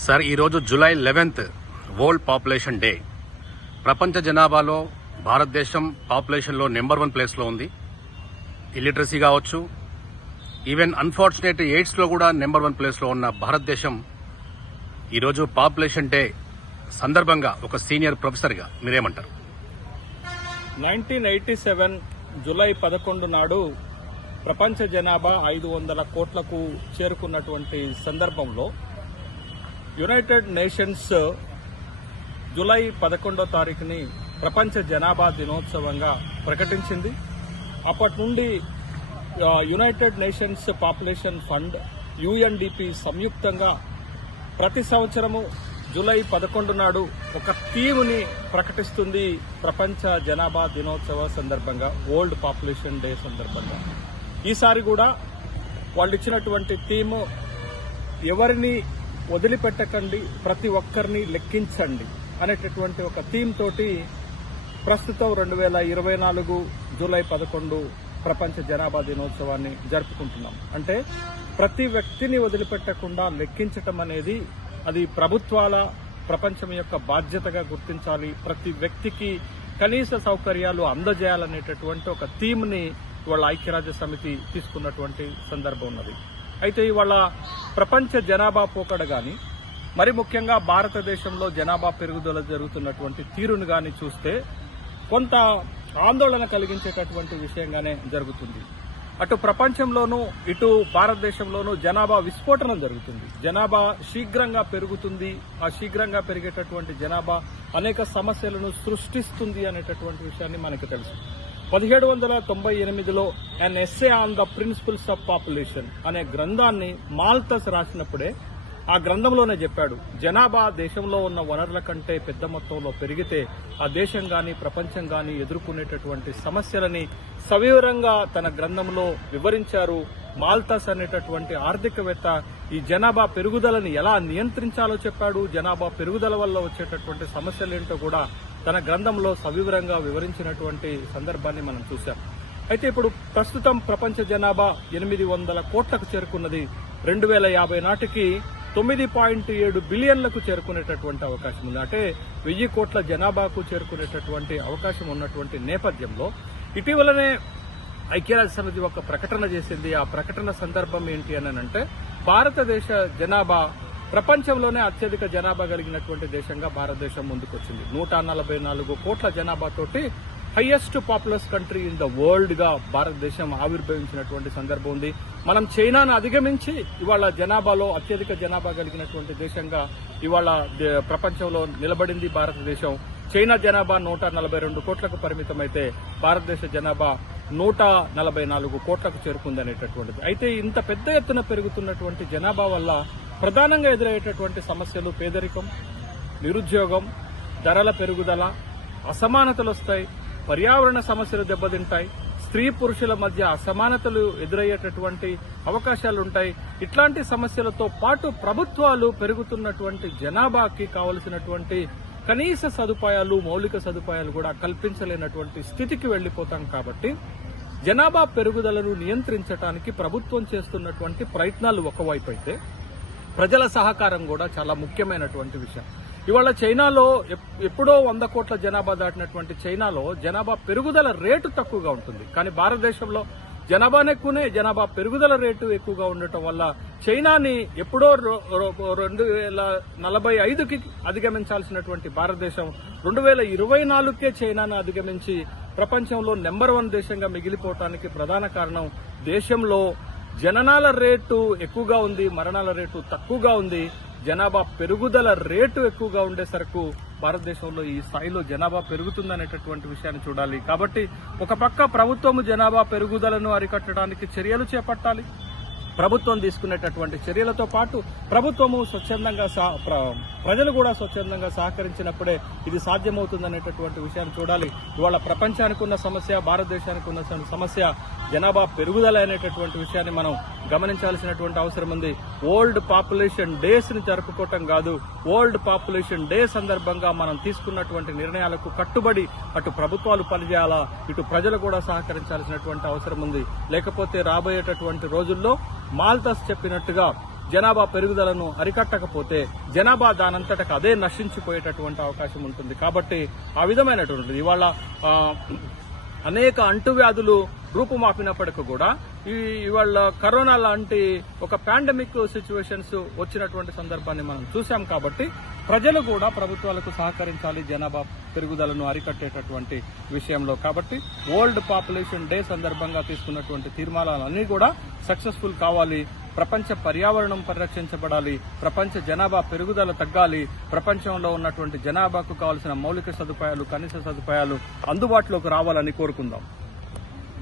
Sir, ఈరోజు July 11th world population day. ప్రపంచ జనాభాలో భారతదేశం పాపులేషన్లో నెంబర్ 1 ప్లేస్లో ఉంది. ఇల్లిటరసీ కావచ్చు, ఈవెన్ అన్ఫార్చునేట్ ఎయిడ్స్లో కూడా నెంబర్ 1 ప్లేస్లో ఉన్న భారతదేశం ఈరోజు పాపులేషన్ డే సందర్భంగా ఒక సీనియర్ ప్రొఫెసర్గా మీరేమంటారు? 1987 జూలై 11 నాడు ప్రపంచ జనాభా 500 కోట్లకు చేరుకున్నటువంటి సందర్భంలో యునైటెడ్ నేషన్స్ జూలై 11వ తారీఖుని ప్రపంచ జనాభా దినోత్సవంగా ప్రకటించింది. అప్పటి నుండి United nations population fund UNDP సంయుక్తంగా ప్రతి సంవత్సరము జూలై 11 నాడు ఒక థీమ్ని ప్రకటిస్తుంది. ప్రపంచ జనాభా దినోత్సవ సందర్భంగా, వరల్డ్ పాపులేషన్ డే సందర్భంగా. ఈసారి కూడా వాళ్ళు ఇచ్చినటువంటి థీమ్ ఎవరిని వదిలిపెట్టకండి, ప్రతి ఒక్కరిని లెక్కించండి అనేటటువంటి ఒక థీమ్ తోటి ప్రస్తుతం 2024 జూలై 11 ప్రపంచ జనాభా దినోత్సవాన్ని జరుపుకుంటున్నాం. అంటే ప్రతి వ్యక్తిని వదిలిపెట్టకుండా లెక్కించటం అనేది అది ప్రభుత్వాల, ప్రపంచం యొక్క బాధ్యతగా గుర్తించాలి. ప్రతి వ్యక్తికి కనీస సౌకర్యాలు అందజేయాలనేటటువంటి ఒక థీమ్ని ఇవాళ ఐక్యరాజ్య సమితి తీసుకున్నటువంటి సందర్భం ఉన్నది. అయితే ఇవాళ ప్రపంచ జనాభా పోకడ గాని, మరి ముఖ్యంగా భారతదేశంలో జనాభా పెరుగుదల జరుగుతున్నటువంటి తీరును గాని చూస్తే కొంత ఆందోళన కలిగించేటటువంటి విషయంగానే జరుగుతుంది. అటు ప్రపంచంలోనూ ఇటు భారతదేశంలోనూ జనాభా విస్ఫోటనం జరుగుతుంది. జనాభా శీఘ్రంగా పెరుగుతుంది. ఆ శీఘ్రంగా పెరిగేటటువంటి జనాభా అనేక సమస్యలను సృష్టిస్తుంది అనేటటువంటి విషయాన్ని మనకు తెలుసు. 1798లో an essay on the principles of population అనే గ్రంథాన్ని మాల్తస్ రాసినప్పుడే ఆ గ్రంథంలోనే చెప్పాడు, జనాభా దేశంలో ఉన్న వనరుల కంటే పెద్ద మొత్తంలో పెరిగితే ఆ దేశం గాని ప్రపంచం గాని ఎదుర్కొనేటటువంటి సమస్యలని సవివరంగా తన గ్రంథంలో వివరించారు. మాల్తస్ అనేటటువంటి ఆర్థికవేత్త ఈ జనాభా పెరుగుదలని ఎలా నియంత్రించాలో చెప్పాడు. జనాభా పెరుగుదల వల్ల వచ్చేటటువంటి సమస్యలేంటో కూడా తన గ్రంథంలో సవివరంగా వివరించినటువంటి సందర్భాన్ని మనం చూశాం. అయితే ఇప్పుడు ప్రస్తుతం ప్రపంచ జనాభా 800 కోట్లకు చేరుకున్నది. 2050 నాటికి 9.7 బిలియన్లకు చేరుకునేటటువంటి అవకాశం ఉంది. అంటే 1000 కోట్ల జనాభాకు చేరుకునేటటువంటి అవకాశం ఉన్నటువంటి నేపథ్యంలో ఇటీవలనే ఐక్యరాజ్య సమితి ఒక ప్రకటన చేసింది. ఆ ప్రకటన సందర్భం ఏంటి అని అంటే, భారతదేశ జనాభా ప్రపంచంలోనే అత్యధిక జనాభా కలిగినటువంటి దేశంగా భారతదేశం ముందుకొచ్చింది. 144 కోట్ల జనాభాతోటి highest populous country in the world గా భారతదేశం ఆవిర్భవించినటువంటి సందర్భం ఉంది. మనం చైనాను అధిగమించి ఇవాళ జనాభాలో అత్యధిక జనాభా కలిగినటువంటి దేశంగా ఇవాళ ప్రపంచంలో నిలబడింది భారతదేశం. చైనా జనాభా 142 కోట్లకు పరిమితమైతే భారతదేశ జనాభా 144 కోట్లకు చేరుకుందనేటటువంటిది. అయితే ఇంత పెద్ద ఎత్తున పెరుగుతున్నటువంటి జనాభా వల్ల ప్రధానంగా ఎదురయ్యేటటువంటి సమస్యలు పేదరికం, నిరుద్యోగం, ధరల పెరుగుదల, అసమానతలు వస్తాయి, పర్యావరణ సమస్యలు దెబ్బతింటాయి, స్త్రీ పురుషుల మధ్య అసమానతలు ఎదురయ్యేటటువంటి అవకాశాలుంటాయి. ఇట్లాంటి సమస్యలతో పాటు ప్రభుత్వాలు పెరుగుతున్నటువంటి జనాభాకి కావలసినటువంటి కనీస సదుపాయాలు, మౌలిక సదుపాయాలు కూడా కల్పించలేనటువంటి స్థితికి వెళ్లిపోతాం. కాబట్టి జనాభా పెరుగుదలను నియంత్రించడానికి ప్రభుత్వం చేస్తున్నటువంటి ప్రయత్నాలు ఒకవైపు అయితే, ప్రజల సహకారం కూడా చాలా ముఖ్యమైనటువంటి విషయం. ఇవాళ చైనాలో ఎప్పుడో 100 కోట్ల జనాభా దాటినటువంటి చైనాలో జనాభా పెరుగుదల రేటు తక్కువగా ఉంటుంది. కానీ భారతదేశంలో జనాభానే ఎక్కువనే, జనాభా పెరుగుదల రేటు ఎక్కువగా ఉండటం వల్ల చైనాని ఎప్పుడో 2045కి అధిగమించాల్సినటువంటి భారతదేశం 2024కే చైనాను అధిగమించి ప్రపంచంలో నెంబర్ 1 దేశంగా మిగిలిపోవటానికి ప్రధాన కారణం దేశంలో జననాల రేటు ఎక్కువగా ఉంది, మరణాల రేటు తక్కువగా ఉంది. జనాభా పెరుగుదల రేటు ఎక్కువగా ఉండేసరికి భారతదేశంలో ఈ స్థాయిలో జనాభా పెరుగుతుందనేటటువంటి విషయాన్ని చూడాలి. కాబట్టి ఒక పక్క ప్రభుత్వము జనాభా పెరుగుదలను అరికట్టడానికి చర్యలు చేపట్టాలి. ప్రభుత్వం తీసుకునేటటువంటి చర్యలతో పాటు ప్రభుత్వము స్వచ్ఛందంగా ప్రజలు కూడా స్వచ్ఛందంగా సహకరించినప్పుడే ఇది సాధ్యమవుతుందనేటటువంటి విషయాన్ని చూడాలి. ఇవాళ ప్రపంచానికి ఉన్న సమస్య, భారతదేశానికి ఉన్న సమస్య జనాభా పెరుగుదల అనేటటువంటి విషయాన్ని మనం గమనించాల్సినటువంటి అవసరం ఉంది. వరల్డ్ పాపులేషన్ డేస్ ని జరుపుకోవటం కాదు, వరల్డ్ పాపులేషన్ డే సందర్భంగా మనం తీసుకున్నటువంటి నిర్ణయాలకు కట్టుబడి అటు ప్రభుత్వాలు పనిచేయాలా, ఇటు ప్రజలు కూడా సహకరించాల్సినటువంటి అవసరం ఉంది. లేకపోతే రాబోయేటటువంటి రోజుల్లో మాల్తస్ చెప్పినట్టుగా జనాభా పెరుగుదలను అరికట్టకపోతే జనాభా దానంతటకు అదే నశించిపోయేటటువంటి అవకాశం ఉంటుంది. కాబట్టి ఆ విధమైనటువంటిది ఇవాళ అనేక అంటువ్యాధులు రూపుమాపినప్పటికీ కూడా ఇవాళ కరోనా లాంటి ఒక పాండమిక్ సిచ్యువేషన్స్ వచ్చినటువంటి సందర్భాన్ని మనం చూసాం. కాబట్టి ప్రజలు కూడా ప్రభుత్వాలకు సహకరించాలి జనాభా పెరుగుదలను అరికట్టేటటువంటి విషయంలో. కాబట్టి వరల్డ్ పాపులేషన్ డే సందర్భంగా తీసుకున్నటువంటి తీర్మానాలన్నీ కూడా సక్సెస్ఫుల్ కావాలి. ప్రపంచ పర్యావరణం పరిరక్షించబడాలి, ప్రపంచ జనాభా పెరుగుదల తగ్గాలి, ప్రపంచంలో ఉన్నటువంటి జనాభాకు కావాల్సిన మౌలిక సదుపాయాలు, కనీస సదుపాయాలు అందుబాటులోకి రావాలని కోరుకుందాం.